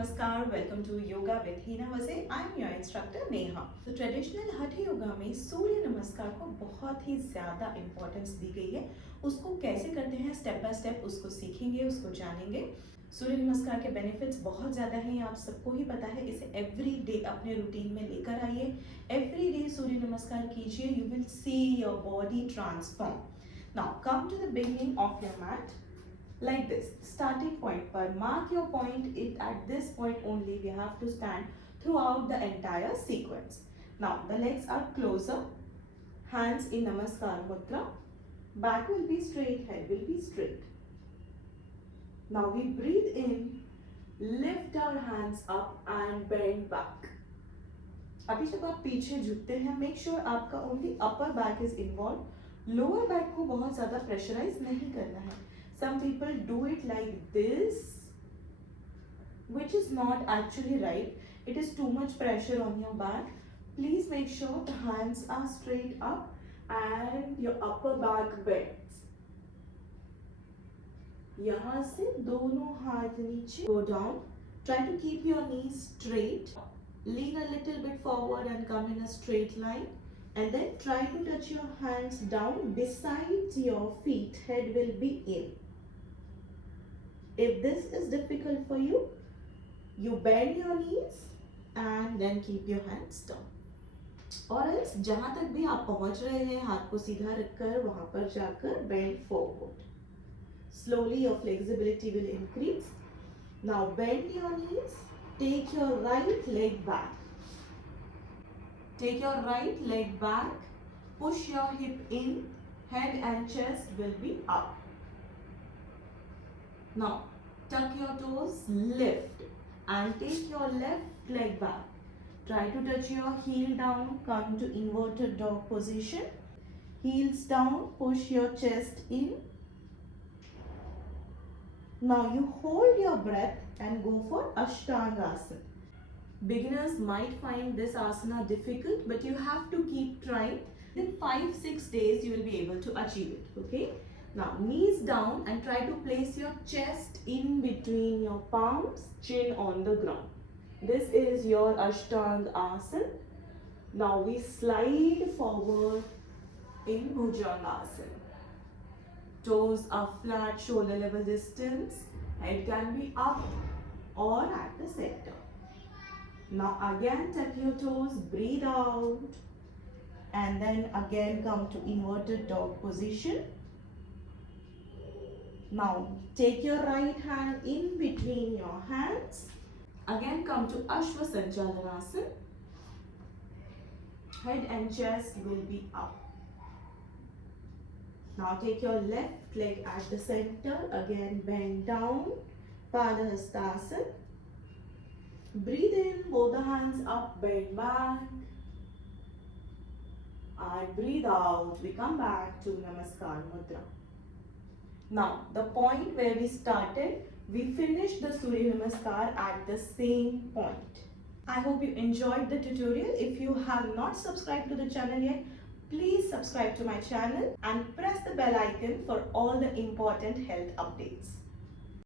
Namaskar. Welcome to Yoga with Heena Vaze. I am your instructor Neha. तो traditional हठ योगा में सूर्य नमस्कार को बहुत ही ज़्यादा इम्पोर्टेंस दी गई है. उसको कैसे करते हैं स्टेप बाय स्टेप उसको सीखेंगे, उसको जानेंगे. सूर्य नमस्कार के बेनिफिट्स बहुत ज़्यादा हैं, आप सबको ही पता है. इसे एवरी डे अपने रूटीन में लेकर आइए. एवरी डे सूर्य नमस्कार कीजिए. You will see your body transform. Now come to the beginning of your mat. Like this, starting point per mark your point. It at this point only we have to stand throughout the entire sequence. Now the legs are closer, hands in namaskar mudra, back will be straight, head will be straight. Now we breathe in, lift our hands up and bend back. अभी जब आप पीछे झुकते हैं, make sure आपका only upper back is involved. Lower back को बहुत ज़्यादा pressurize नहीं करना है. Some people do it like this, which is not actually right. It is too much pressure on your back. Please make sure the hands are straight up and your upper back bends. यहाँ से दोनों हाथ नीचे. Go down. Try to keep your knees straight. Lean a little bit forward and come in a straight line. And then try to touch your hands down beside your feet. Head will be in. If this is difficult for you, you bend your knees and then keep your hands down. और else जहाँ तक भी आप पहुँच रहे हैं, हाथ को सीधा रखकर वहाँ पर जाकर bend forward. Slowly your flexibility will increase. Now bend your knees. Take your right leg back. Take your right leg back. Push your hip in. Head and chest will be up. Now tuck your toes, lift and take your left leg back. Try to touch your heel down, come to inverted dog position. Heels down, push your chest in. Now you hold your breath and go for Ashtangasana. Beginners might find this asana difficult, but you have to keep trying. In 5-6 days you will be able to achieve it. Okay? Now knees down and try to place your chest in between your palms, chin on the ground. This is your Ashtanga Asana. Now we slide forward in Bhujangasana. Toes are flat, shoulder level distance. Head can be up or at the center. Now again tuck your toes, breathe out and then again come to inverted dog position. Now take your right hand in between your hands. Again come to Ashwa Sanchalanasana. Head and chest will be up. Now take your left leg at the center. Again bend down. Padahastasana. Breathe in, both the hands up, bend back. And breathe out. We come back to Namaskar Mudra. Now, the point where we started, we finished the Surya Namaskar at the same point. I hope you enjoyed the tutorial. If you have not subscribed to the channel yet, please subscribe to my channel and press the bell icon for all the important health updates.